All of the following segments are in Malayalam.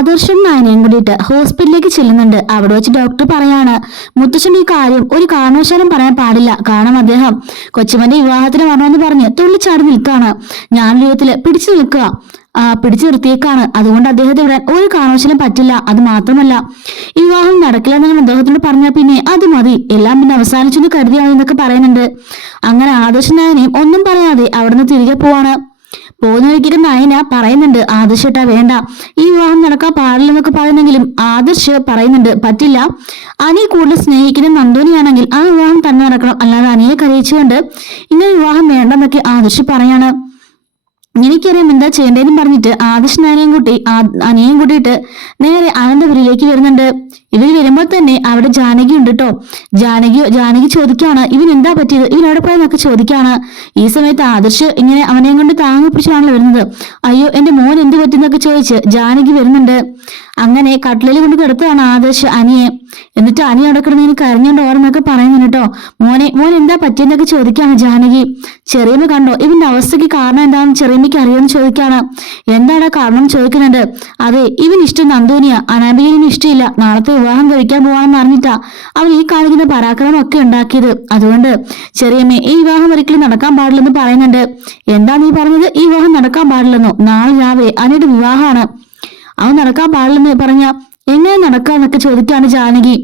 ആദർശം നയനയും കൂടിയിട്ട് ഹോസ്പിറ്റലിലേക്ക് ചെല്ലുന്നുണ്ട്. അവിടെ വെച്ച് ഡോക്ടർ പറയാണ്, മുത്തശ്ശന്റെ ഈ കാര്യം ഒരു കാരണവശാലും പറയാൻ പാടില്ല. കാരണം അദ്ദേഹം കൊച്ചുമന്റെ വിവാഹത്തിന് വരണമെന്ന് പറഞ്ഞ് തുള്ളിച്ചാടി നിൽക്കാണ്. ഞാൻ ജീവിതത്തില് പിടിച്ചു നിർത്തിയേക്കാണ്. അതുകൊണ്ട് അദ്ദേഹത്തെ വിടാൻ ഒരു കാരണവശാലും പറ്റില്ല. അത് മാത്രമല്ല, ഈ വിവാഹം നടക്കില്ല എന്ന് അദ്ദേഹത്തോട് പറഞ്ഞാൽ പിന്നെ അത് മതി, എല്ലാം പിന്നെ അവസാനിച്ചെന്ന് കരുതിയാണ് എന്നൊക്കെ പറയുന്നുണ്ട്. അങ്ങനെ ആദർശ നയനയും ഒന്നും പറയാതെ അവിടുന്ന് തിരികെ പോവാണ്. പോകുന്ന വഴിക്കിട്ട് നയന പറയുന്നുണ്ട്, ആദർശേട്ടാ വേണ്ട, ഈ വിവാഹം നടക്കാൻ പാടില്ലെന്നൊക്കെ പറയുന്നെങ്കിലും ആദർശ് പറയുന്നുണ്ട് പറ്റില്ല. അനിയെ കൂടുതൽ സ്നേഹിക്കുന്ന നന്ദോനിയാണെങ്കിൽ ആ വിവാഹം തന്നെ നടക്കണം, അല്ലാതെ അനിയെ കരയിച്ചുകൊണ്ട് ഇങ്ങനെ വിവാഹം വേണ്ടെന്നൊക്കെ ആദർശ് പറയാണ്. എനിക്കറിയാം എന്താ ചെയ്യേണ്ടതെന്ന് പറഞ്ഞിട്ട് ആദർശ് അനിയെയും കൂട്ടിയിട്ട് നേരെ അനന്തപുരിയിലേക്ക് വരുന്നുണ്ട്. ഇവർ വരുമ്പോൾ തന്നെ അവിടെ ജാനകി ഉണ്ട് കേട്ടോ. ജാനകി ചോദിക്കാണ്, ഇവൻ എന്താ പറ്റിയത്, ഇവൻ എവിടെ പോയെന്നൊക്കെ ചോദിക്കാണ്. ഈ സമയത്ത് ആദർശ് ഇങ്ങനെ അവനെയും കൊണ്ട് താങ്ങി പിടിച്ചാണല്ലോ വരുന്നത്. അയ്യോ എന്റെ മോൻ എന്ത് പറ്റുന്നൊക്കെ ചോദിച്ച് ജാനകി വരുന്നുണ്ട്. അങ്ങനെ കട്ടിലിൽ കൊണ്ട് കിടത്തുകയാണ് ആദർശ് അനിയെ. എന്നിട്ട് അനി അവിടെ കിടന്ന് കരഞ്ഞോണ്ട് ഓർന്നൊക്കെ പറയുന്നുണ്ട് കേട്ടോ. മോൻ എന്താ പറ്റിയെന്നൊക്കെ ചോദിക്കാണ് ജാനകി. ചെറിയമ്മ കണ്ടോ ഇവന്റെ അവസ്ഥയ്ക്ക് കാരണം എന്താണെന്ന് ചെറിയമ്മയ്ക്ക് അറിയാമെന്ന് ചോദിക്കാണ്. എന്താണ് കാരണം ചോദിക്കുന്നുണ്ട്. അതെ, ഇവൻ ഇഷ്ടം നന്ദോനിയ, അനാമികനും ഇഷ്ടമില്ല. നാളത്തെ വിവാഹം കഴിക്കാൻ പോവാണെന്ന് അറിഞ്ഞിട്ടാ അവൻ ഈ കാണിക്കുന്ന പരാക്രമമൊക്കെ ഉണ്ടാക്കിയത്. അതുകൊണ്ട് ചെറിയമ്മ ഈ വിവാഹം ഒരിക്കലും നടക്കാൻ പാടില്ലെന്ന് പറയുന്നുണ്ട്. എന്താ നീ പറഞ്ഞത്, ഈ വിവാഹം നടക്കാൻ പാടില്ലെന്നോ? നാളെ രാവിലെ അനിയുടെ വിവാഹമാണ്, അവൻ നടക്കാൻ പാടില്ലെന്ന് പറഞ്ഞ എങ്ങനെ നടക്കാന്നൊക്കെ ചോദിക്കാണ് ജാനകി.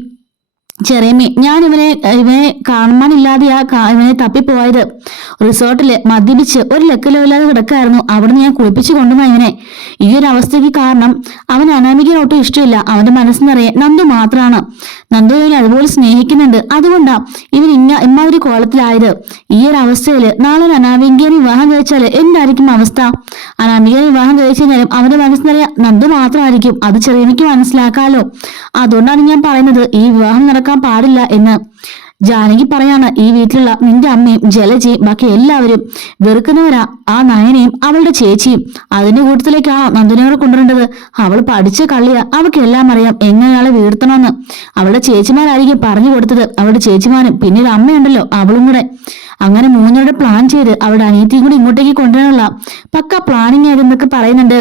ചെറിയമ്മേ, ഞാൻ ഇവനെ കാണാനില്ലാതെയാ ഇവനെ തപ്പിപ്പോയത്. റിസോർട്ടില് മദ്യപിച്ച് ഒരു ലക്കലുമില്ലാതെ കിടക്കായിരുന്നു. അവിടുന്ന് ഞാൻ കുളിപ്പിച്ചു കൊണ്ടുവന്ന ഇവനെ. ഈ ഒരു അവസ്ഥയ്ക്ക് കാരണം അവൻ അനാമികനെ ഒട്ടും ഇഷ്ടമില്ല. അവന്റെ മനസ്സിനറിയെ നന്ദു മാത്രമാണ്. നന്ദു ഇവനെ അതുപോലെ സ്നേഹിക്കുന്നുണ്ട്. അതുകൊണ്ടാ ഇവൻ ഇമ്മാതിരി കോലത്തിലായത്. ഈ ഒരു അവസ്ഥയില് നാളെ ഒരു അനാമികനെ വിവാഹം കഴിച്ചാല് എന്തായിരിക്കും അവസ്ഥ? അനാമികനെ വിവാഹം കഴിച്ചു കഴിഞ്ഞാലും അവന്റെ മനസ്സിനറിയ നന്ദു മാത്രമായിരിക്കും. അത് ചെറിയമ്മയ്ക്ക് മനസ്സിലാക്കാലോ. അതുകൊണ്ടാണ് ഞാൻ പറയുന്നത് ഈ വിവാഹം നടക്കാൻ പാടില്ല എന്ന്. ജാനകി പറയാണ്, ഈ വീട്ടിലുള്ള നിന്റെ അമ്മയും ജലജയും ബാക്കി എല്ലാവരും വെറുക്കുന്നവരാ ആ നയനയും അവളുടെ ചേച്ചിയും. അതിന്റെ കൂട്ടത്തിലേക്കാണോ നന്ദുനയോട് കൊണ്ടുവരേണ്ടത്? അവൾ പഠിച്ച കള്ളിയാ, അവൾക്ക് എല്ലാം അറിയാം എങ്ങനെയാളെ വീഴ്ത്തണമെന്ന്. അവളുടെ ചേച്ചിമാരായിരിക്കും പറഞ്ഞു കൊടുത്തത്. അവളുടെ ചേച്ചിമാരും പിന്നീട് അമ്മയുണ്ടല്ലോ അവളും കൂടെ. അങ്ങനെ മൂന്നോടെ പ്ലാൻ ചെയ്ത് അവളുടെ അനിയത്തിയും കൂടി ഇങ്ങോട്ടേക്ക് കൊണ്ടുവരാനുള്ള പക്ക പ്ലാനിങ് ആയിരുന്നൊക്കെ പറയുന്നുണ്ട്.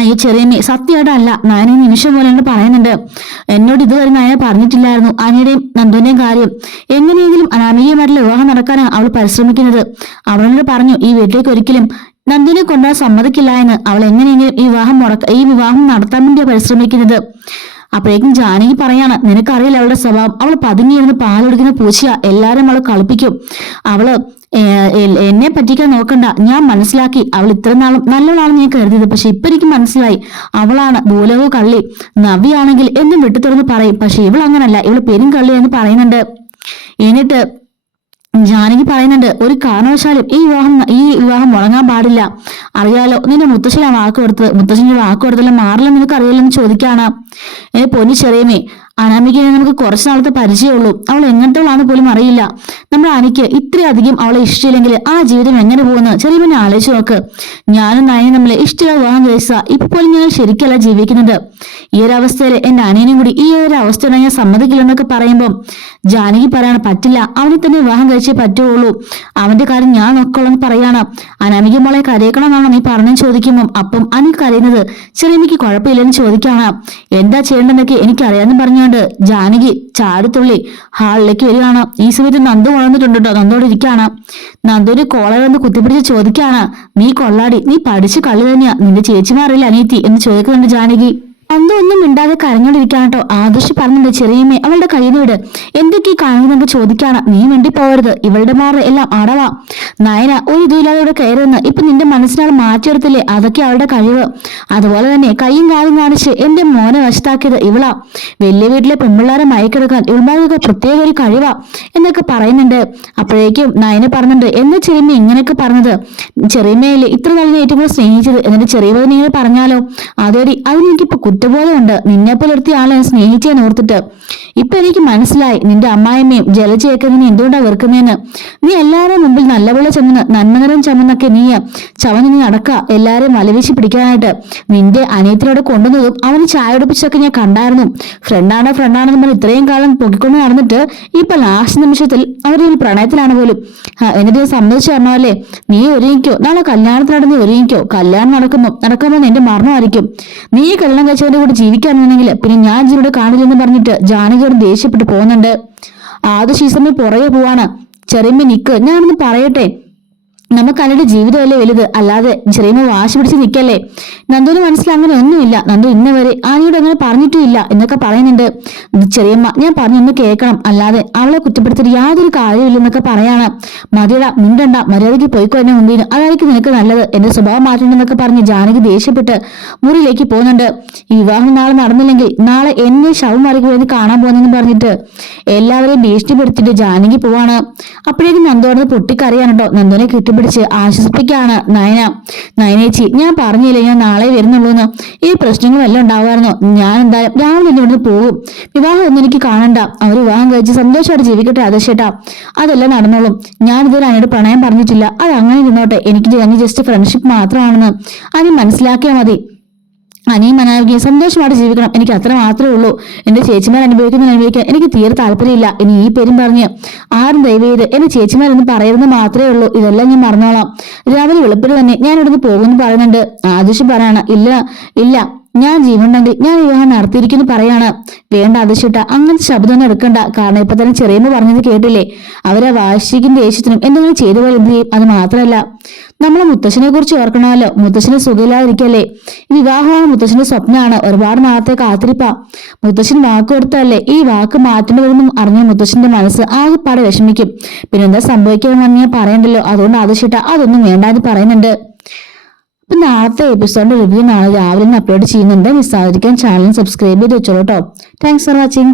അയ്യോ ചെറിയമ്മേ, സത്യമായിട്ടല്ല, നയന നിമിഷം പോലെ പറയുന്നുണ്ട്. എന്നോട് ഇതുവരെ നയന പറഞ്ഞിട്ടില്ലായിരുന്നു അനിയുടെയും നന്ദുവിന്റെയും കാര്യം. എങ്ങനെയെങ്കിലും അനാമികയുമായിട്ടുള്ള വിവാഹം നടക്കാനാണ് അവൾ പരിശ്രമിക്കുന്നത്. അവളോട് പറഞ്ഞു ഈ വീട്ടിലേക്ക് ഒരിക്കലും നന്ദുവിനെ കൊണ്ടുപോകാൻ സമ്മതിക്കില്ല എന്ന്. അവൾ എങ്ങനെയെങ്കിലും ഈ വിവാഹം നടത്താൻ വേണ്ടിയാണ് പരിശ്രമിക്കുന്നത്. അപ്പോഴേക്കും ജാനകി പറയാണ്, നിനക്കറിയില്ല അവളുടെ സ്വഭാവം. അവൾ പതുങ്ങിയിരുന്ന് പാലൊടുക്കുന്ന പൂച്ചയാ, എല്ലാരും അവളെ കളിപ്പിക്കും. അവള് എന്നെ പറ്റിക്കാൻ നോക്കണ്ട, ഞാൻ മനസ്സിലാക്കി. അവൾ ഇത്ര നാളും നല്ലവളാണെന്ന് ഞാൻ കരുതിയത്. പക്ഷെ ഇപ്പൊ എനിക്ക് മനസ്സിലായി അവളാണ് ഭൂലകോ കള്ളി. നവ്യാണെങ്കിൽ എന്നും വിട്ടു തുറന്ന് പറയും, പക്ഷെ ഇവൾ അങ്ങനല്ല, ഇവള് പെരും കള്ളി എന്ന് പറയുന്നുണ്ട്. എന്നിട്ട് ജാനകി പറയുന്നുണ്ട്, ഒരു കാരണവശാലും ഈ വിവാഹം മുടങ്ങാൻ പാടില്ല. അറിയാലോ നിന്റെ മുത്തശ്ശനാ വാക്ക് കൊടുത്തത്. മുത്തശ്ശന്റെ വാക്ക് കൊടുത്തല്ലോ മാറില്ല നിനക്ക് അറിയില്ലെന്ന് ചോദിക്കാണ്. പൊന്നു ചെറിയമേ, അനാമികയെ നമുക്ക് കുറച്ചു നാളത്തെ പരിചയമുള്ളൂ. അവൾ എങ്ങനത്തോളാന്ന് പോലും അറിയില്ല. നമ്മുടെ അനിക്ക് ഇത്രയധികം അവളെ ഇഷ്ടമില്ലെങ്കിൽ ആ ജീവിതം എങ്ങനെ പോകുന്നു? ചെറിയമ്മനെ ആലോചിച്ച് നോക്ക്. ഞാനും നയനും തമ്മിൽ ഇഷ്ടമുള്ള വിവാഹം കഴിച്ച ഇപ്പൊ പോലും ഞങ്ങൾ ശരിക്കല്ല ജീവിക്കുന്നത്. ഈ ഒരു അവസ്ഥയിൽ എന്റെ അനിയനും കൂടി ഈ ഒരു അവസ്ഥ ഞാൻ സമ്മതിക്കില്ലെന്നൊക്കെ പറയുമ്പോൾ ജാനകി പറയാണ്, പറ്റില്ല, അവനെ തന്നെ വിവാഹം കഴിച്ചേ പറ്റുള്ളൂ. അവന്റെ കാര്യം ഞാൻ നോക്കോളെന്ന് പറയാണ്. അനാമിക മോളെ കരയിക്കണമെന്നാണോ നീ പറഞ്ഞെന്ന് ചോദിക്കുമ്പോൾ അപ്പം അനി കരയുന്നത് ചെറിയമ്മയ്ക്ക് കുഴപ്പമില്ലെന്ന് ചോദിക്കാണ്. എന്താ ചെയ്യേണ്ടതെന്നൊക്കെ എനിക്കറിയാമെന്ന് പറഞ്ഞുകൊണ്ട് ജാനകി ചാടിത്തുള്ളി ഹാളിലേക്ക് വരികയാണ്. ഈ സമയത്ത് നന്ദു വളർന്നിട്ടുണ്ട് കേട്ടോ. നന്ദോട് ഇരിക്കാണ്. നന്ദുവിന് കോളർ വന്ന് കുത്തിപ്പിടിച്ച് ചോദിക്കാണ്, നീ കൊള്ളാടി, നീ പഠിച്ച് കളി തന്നെയാ, നിന്റെ ചേച്ചിമാറില്ല അനിയത്തി എന്ന് ചോദിക്കുന്നുണ്ട് ജാനകി. നന്ദു ഒന്നും മിണ്ടാതെ കരഞ്ഞോണ്ടിരിക്കാണ് കേട്ടോ. ആദർശ് പറഞ്ഞിട്ടുണ്ട്, ചെറിയമ്മേ അവളുടെ കയ്യിൽ നിന്ന് വിട്, എന്തൊക്കെ കാണുന്നതെന്ന് ചോദിക്കാണ്. നീ വേണ്ടി പോകരുത്, ഇവളുടെ മാറ് എല്ലാം അടവാ. നയന ഒരു ഇതുമില്ലാതെ ഇവിടെ കയറുന്ന ഇപ്പൊ നിന്റെ മനസ്സിനാൾ മാറ്റിയെടുത്തില്ലേ, അതൊക്കെ അവളുടെ കഴിവ്. അതുപോലെ തന്നെ കൈയും കാലും കാണിച്ച് എന്റെ മോനെ വശത്താക്കിയത് ഇവളാ. വലിയ വീട്ടിലെ പെൺപിള്ളാരെ മയക്കെടുക്കാൻ ഇവൾമാർക്കൊക്കെ പ്രത്യേക ഒരു കഴിവാ എന്നൊക്കെ പറയുന്നുണ്ട്. അപ്പോഴേക്കും നയന പറഞ്ഞിട്ടുണ്ട്, എന്നാ ചെറിയമ്മ ഇങ്ങനെയൊക്കെ പറഞ്ഞത്? ചെറിയമ്മയില് ഇത്ര നല്ല ഏറ്റവും കൂടുതൽ സ്നേഹിച്ചത് എന്നിട്ട് ചെറിയ നീ പറഞ്ഞാലോ? അതോടി അതിനെനിക്കിപ്പോ കുറ്റബോധമുണ്ട്. നിന്നെപ്പോലെ ഒരുത്തി ആളെ സ്നേഹിച്ചേന്ന് ഓർത്തിട്ട്. ഇപ്പൊ എനിക്ക് മനസ്സിലായി നിന്റെ അമ്മായിമ്മയും ജലജയൊക്കെ നിന്നെ എന്തുകൊണ്ടാ വെറുക്കുന്നതെന്ന്. നീ എല്ലാവരും മുമ്പിൽ നല്ലപോലെ ചമന്ന് നന്മനിറം ചമന്നൊക്കെ നീ നടക്ക എല്ലാരെയും വലവീശി പിടിക്കാനായിട്ട്. നിന്റെ അനിയത്തിനോട് കൊണ്ടുവന്നതും അവന് ചായ ഉടുപ്പിച്ചൊക്കെ ഞാൻ കണ്ടായിരുന്നു. ഫ്രണ്ടാണെന്ന് പറഞ്ഞ് ഇത്രയും കാലം പൊക്കിക്കൊണ്ട് നടന്നിട്ട് ഇപ്പൊ ലാസ്റ്റ് നിമിഷത്തിൽ അവരൊരു പ്രണയത്തിലാണ് പോലും. എന്നിട്ട് സമ്മതിച്ചു പറഞ്ഞല്ലേ, നീ ഒരുങ്ങിക്കോ, നാളെ കല്യാണത്തിനായിട്ട് നീ ഒരുങ്ങിക്കോ. കല്യാണം നടക്കുമ്പോൾ നിന്റെ മരണമായിരിക്കും. നീ കല്യാണം കഴിച്ച നന്ദുവിന്റെ കൂടെ ജീവിക്കാണെന്നുണ്ടെങ്കിൽ പിന്നെ ഞാൻ ജീവനോട് കാണില്ലെന്ന് പറഞ്ഞിട്ട് ജാനകിയോട് ദേഷ്യപ്പെട്ട് പോകുന്നുണ്ട്. ആദ്യ ശീസണിന് പുറകെ പോവാണ്. ചെറിയമ്മ നിക്ക്, ഞാനൊന്ന് പറയട്ടെ. നമുക്ക് അവരുടെ ജീവിതമല്ലേ വലുത്, അല്ലാതെ ചെറിയമ്മ വാശി പിടിച്ച് നിൽക്കല്ലേ. നന്ദുവിന് മനസ്സിൽ അങ്ങനെ ഒന്നുമില്ല. നന്ദു ഇന്ന വരെ ആനയോട് അങ്ങനെ പറഞ്ഞിട്ടും ഇല്ല എന്നൊക്കെ പറയുന്നുണ്ട്. ചെറിയമ്മ ഞാൻ പറഞ്ഞൊന്ന് കേൾക്കണം, അല്ലാതെ അവളെ കുറ്റപ്പെടുത്തിട്ട് യാതൊരു കാര്യമില്ലെന്നൊക്കെ പറയാണ്. മതിയടാ, മിണ്ടണ്ട, മര്യാദയ്ക്ക് പോയിക്കോ എന്നെ മുമ്പീന്, അതായിരിക്കും നിനക്ക് നല്ലത്. എന്റെ സ്വഭാവം മാറ്റണ്ടെന്നൊക്കെ പറഞ്ഞ് ജാനകി ദേഷ്യപ്പെട്ട് മുറിയിലേക്ക് പോകുന്നുണ്ട്. ഈ വിവാഹം നാളെ നടന്നില്ലെങ്കിൽ നാളെ എന്നെ ശവം മറിക്കുമെന്ന് കാണാൻ പോകുന്നെന്ന് പറഞ്ഞിട്ട് എല്ലാവരെയും ഭീഷണിപ്പെടുത്തിട്ട് ജാനകി പോവാണ്. അപ്പോഴേക്കും നന്ദോടന്ന് പൊട്ടിക്കറിയാണ് കേട്ടോ. നന്ദുവിനെ പിടിച്ച് ആശ്വസിപ്പിക്കുകയാണ് നയനേച്ചി. ഞാൻ പറഞ്ഞില്ലേ ഞാൻ നാളെ വരുന്നുള്ളൂന്ന്. ഈ പ്രശ്നങ്ങൾ വല്ലതും ഉണ്ടാവുമായിരുന്നോ? ഞാൻ എന്തായാലും രാവിലെ തന്നെ ഇവിടുന്ന് പോകും. വിവാഹം ഒന്നും എനിക്ക് കാണണ്ട. അവർ വിവാഹം കഴിച്ച് സന്തോഷമായിട്ട് ജീവിക്കട്ടെ ആദർശേട്ടാ, അതെല്ലാം നടന്നോളും. ഞാനിതുവരെ അതിനോട് പ്രണയം പറഞ്ഞിട്ടില്ല. അത് അങ്ങനെ ഇരുന്നോട്ടെ. എനിക്ക് ജസ്റ്റ് ഫ്രണ്ട്ഷിപ്പ് മാത്രമാണെന്ന് അതിന് മനസ്സിലാക്കിയാൽ മതി. അനിയും അനാവികയും സന്തോഷമായിട്ട് ജീവിക്കണം, എനിക്ക് അത്ര മാത്രമേ ഉള്ളൂ. എന്റെ ചേച്ചിമാർ അനുഭവിക്കാൻ എനിക്ക് തീരെ താല്പര്യമില്ല. ഇനി ഈ പേരും പറഞ്ഞ് ആരും ദയവ് ചെയ്ത് എന്റെ ചേച്ചിമാരെന്ന് പറയുന്നത് മാത്രമേ ഉള്ളൂ. ഇതെല്ലാം ഞാൻ മറന്നോളാം. രാവിലെ വെളുപ്പിന് തന്നെ ഞാൻ ഇവിടുന്ന് പോകുമെന്ന് പറയുന്നുണ്ട്. ആദർശ് പറയാണ്, ഇല്ല ഞാൻ ജീവനുണ്ടെങ്കിൽ ഞാൻ വിവാഹം നടത്തിയിരിക്കുന്നു പറയാണ്. വേണ്ട ആദർശിട്ട, അങ്ങനത്തെ ശബ്ദമൊന്നും എടുക്കണ്ട. കാരണം ഇപ്പൊ തന്നെ ചെറിയമ്മ പറഞ്ഞത് കേട്ടില്ലേ, അവരെ വാശിക്കും ദേഷ്യത്തിനും എന്തെങ്കിലും ചെയ്തു പോലെ എന്ത് ചെയ്യും. അത് മാത്രമല്ല നമ്മളെ മുത്തശ്ശനെ കുറിച്ച് ഓർക്കണമല്ലോ. മുത്തശ്ശന് സുഖമില്ലാതിരിക്കല്ലേ. വിവാഹമാണ് മുത്തശ്ശന്റെ സ്വപ്നമാണ്. ഒരുപാട് നാളത്തെ കാത്തിരിപ്പാ. മുത്തശ്ശൻ വാക്ക് കൊടുത്തല്ലേ ഈ വാക്ക് മാറ്റേണ്ടതെന്നും അറിഞ്ഞ മുത്തശ്ശന്റെ മനസ്സ് ആകെപ്പാടെ വിഷമിക്കും. പിന്നെന്താ സംഭവിക്കാമെന്ന് ഞാൻ പറയണ്ടല്ലോ. അതുകൊണ്ട് ആദർശിട്ട അതൊന്നും വേണ്ടാന്ന് പറയുന്നുണ്ട്. അപ്പൊ നാളത്തെ എപ്പിസോഡിന്റെ റിവ്യൂ നാളെ രാവിലെ അപ്ലോഡ് ചെയ്യുന്നുണ്ട്. മിസ്സാതിരിക്കാൻ ചാനൽ സബ്സ്ക്രൈബ് ചെയ്ത് വെച്ചോളൂ കേട്ടോ. Thanks for watching.